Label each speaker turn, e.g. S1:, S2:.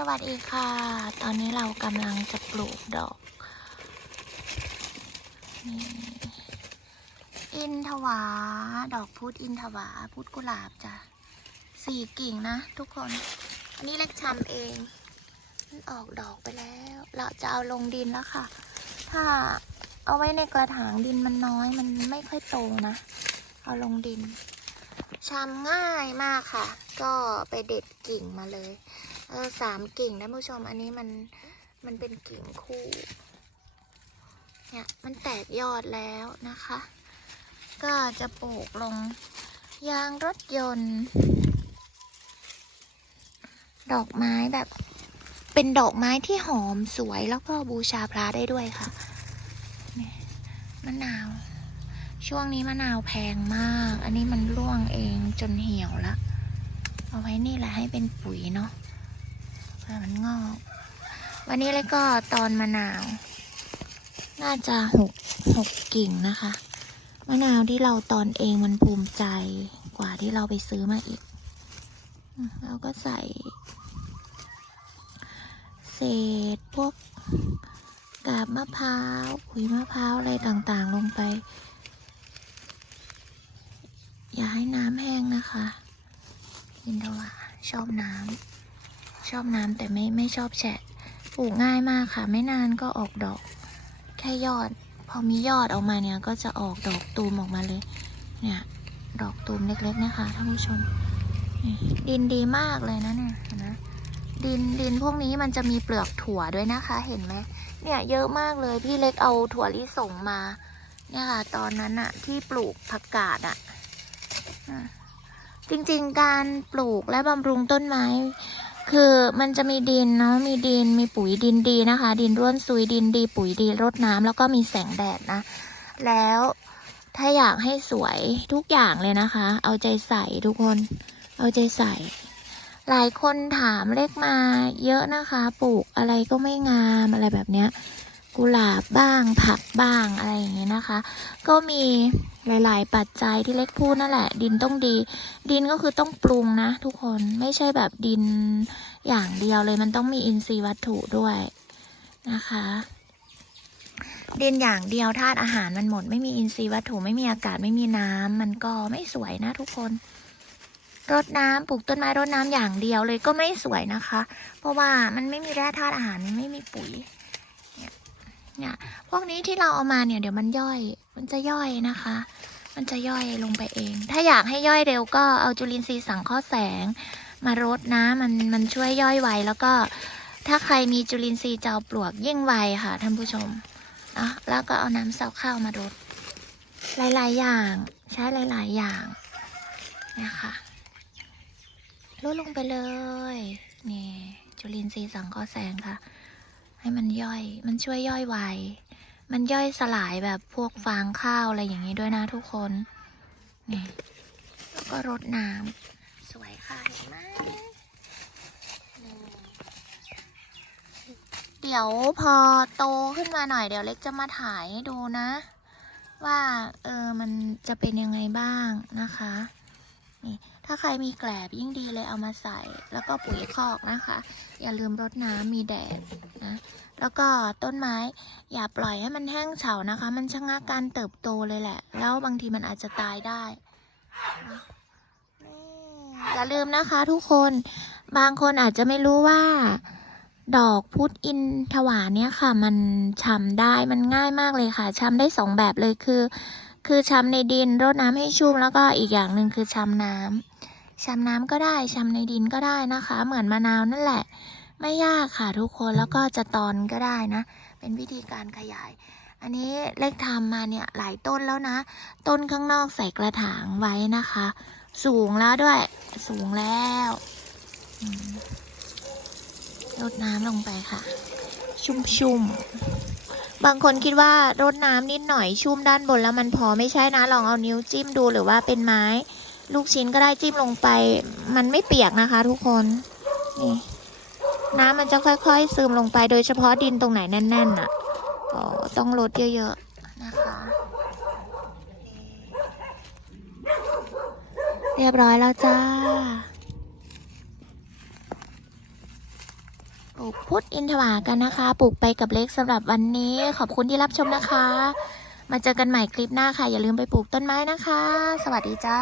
S1: สวัสดีค่ะ ตอนนี้เรากำลังจะปลูกดอกนี่อินทวา ดอกพุธอินทวา พุธกุหลาบจ้ะสี่กิ่งนะทุกคน อันนี้เล็กชำเอง มันออกดอกไปแล้ว เราจะเอาลงดินแล้วค่ะ ถ้าเอาไว้ในกระถางดินมันน้อย มันไม่ค่อยโตนะ เอาลงดินชำง่ายมากค่ะ ก็ไปเด็ดกิ่งมาเลย เออสามกิ่งนะผู้ชม อันนี้มันมันเป็นกิ่งคู่ เนี่ยมันแตกยอดแล้วนะคะ ก็จะปลูกลงยางรถยนต์ ดอกไม้แบบเป็นดอกไม้ที่หอมสวยแล้วก็บูชาพระได้ด้วยค่ะมะนาว ช่วงนี้มะนาวแพงมาก อันนี้มันร่วงเองจนเหี่ยวละเอาไว้นี่แหละให้เป็นปุ๋ยเนาะ ผื่อมันงอก วันนี้เลยก็ตอนมะนาว น่าจะหกหกกิ่งนะคะ มะนาวที่เราตอนเองมันภูมิใจกว่าที่เราไปซื้อมาอีก เราก็ใส่ เศษพวกกาบมะพร้าวขุยมะพร้าวอะไรต่างๆ ลงไป อย่าให้น้ำแห้งนะคะ อินทวาชอบน้ำ ชอบน้ำแต่ไม่ไม่ชอบแฉะปลูกง่ายมากค่ะ ไม่นานก็ออกดอก แค่ยอด พอมียอดออกมาเนี่ยก็จะออกดอกตูมออกมาเลย เนี่ยดอกตูมเล็กๆนะคะท่านผู้ชม ดินดีมากเลยนะเนี่ยนไหมดินดินพวกนี้มันจะมีเปลือกถั่วด้วยนะคะ เห็นไหมเนี่ยเยอะมากเลยพี่เล็กเอาถั่วลิสงมา เนี่ยค่ะ ตอนนั้นอะที่ปลูกผักกาดอะอะจริงๆการปลูกและบำรุงต้นไม้ คือมันจะมีดินเนาะมีดินมีปุ๋ยดินดีนะคะ ดินร่วนซุยดินดี ปุ๋ยดีรดน้ำแล้วก็มีแสงแดดนะ แล้วถ้าอยากให้สวยทุกอย่างเลยนะคะ เอาใจใส่ทุกคน เอาใจใส่ หลายคนถามเลขมาเยอะนะคะ ปลูกอะไรก็ไม่งามอะไรแบบเนี้ย กุหลาบบ้างผักบ้างอะไรอย่างเงี้ยนะคะ ก็มีหลาย ๆ ปัจจัยที่เล็กพูดนั่นแหละ ดินต้องดี ดินก็คือต้องปรุงนะ ทุกคนไม่ใช่แบบดินอย่างเดียวเลยมันต้องมีอินทรีย์วัตถุด้วยนะคะ ดินอย่างเดียวธาตุอาหารมันหมด ไม่มีอินทรีย์วัตถุไม่มีอากาศไม่มีน้ำมันก็ไม่สวยนะทุกคนรดน้ำปลูกต้นไม้รดน้ำอย่างเดียวเลยก็ไม่สวยนะคะ เพราะว่ามันไม่มีแร่ธาตุอาหารไม่มีปุ๋ย เนี่ย พวกนี้ที่เราเอามาเนี่ยเดี๋ยวมันย่อย มันจะย่อยนะคะ มันจะย่อยลงไปเอง ถ้าอยากให้ย่อยเร็วก็เอาจุลินทรีย์สังเคราะห์แสง มารดนะมันมันช่วยย่อยไวแล้วก็ถ้าใครมีจุลินทรีย์เจ้าปลวกยิ่งไวค่ะท่านผู้ชมนะแล้วก็เอาน้ำเสาข้าวมารดหลาย ๆ อย่างใช้หลาย ๆ อย่างเนี่ยค่ะลดลงไปเลยนี่จุลินทรีย์สังเคราะห์แสงค่ะ ให้มันย่อย มันช่วยย่อยไว มันย่อยสลายแบบพวกฟางข้าวอะไรอย่างนี้ด้วยนะทุกคน นี่ แล้วก็รดน้ำสวยค่ะเห็นไหมเดี๋ยวพอโตขึ้นมาหน่อยเดี๋ยวเล็กจะมาถ่ายให้ดูนะ ว่าเออมันจะเป็นยังไงบ้างนะคะ นี่ ถ้าใครมีแกลบยิ่งดีเลยเอามาใส่ แล้วก็ปุ๋ยคอกนะคะ อย่าลืมรดน้ำมีแดดนะ แล้วก็ต้นไม้อย่าปล่อยให้มันแห้งเฉานะคะ มันชะงักการเติบโตเลยแหละ แล้วบางทีมันอาจจะตายได้นะอย่าลืมนะคะทุกคนบางคนอาจจะไม่รู้ว่า ดอกพุธอินทวาเนี่ยค่ะ มันชำได้มันง่ายมากเลยค่ะชำได้สองแบบเลยคือ คือช้ำในดินรดน้ำให้ชุ่มแล้วก็อีกอย่างหนึ่งคือช้ำน้ำช้ำน้ำก็ได้ช้ำในดินก็ได้นะคะ เหมือนมะนาวนั่นแหละ ไม่ยากค่ะทุกคนแล้วก็จะตอนก็ได้นะ เป็นวิธีการขยาย อันนี้เล็กทำมาเนี่ยหลายต้นแล้วนะ ต้นข้างนอกใส่กระถางไว้นะคะ สูงแล้วด้วย สูงแล้วรดน้ำลงไปค่ะ ชุ่มๆ บางคนคิดว่ารดน้ำนิดหน่อยชุ่มด้านบนแล้วมันพอไม่ใช่นะ ลองเอานิ้วจิ้มดูหรือว่าเป็นไม้ ลูกชิ้นก็ได้จิ้มลงไป มันไม่เปียกนะคะ ทุกคนนี่น้ำมันจะค่อยๆซึมลงไปโดยเฉพาะดินตรงไหนแน่นๆน่ะก็ต้องลดเยอะๆนะคะ เรียบร้อยแล้วจ้า ปลูก พุทธอินทวากันนะคะ ปลูกไปกับเล็กสำหรับวันนี้ ขอบคุณที่รับชมนะคะ มาเจอกันใหม่คลิปหน้าค่ะ อย่าลืมไปปลูกต้นไม้นะคะ สวัสดีจ้า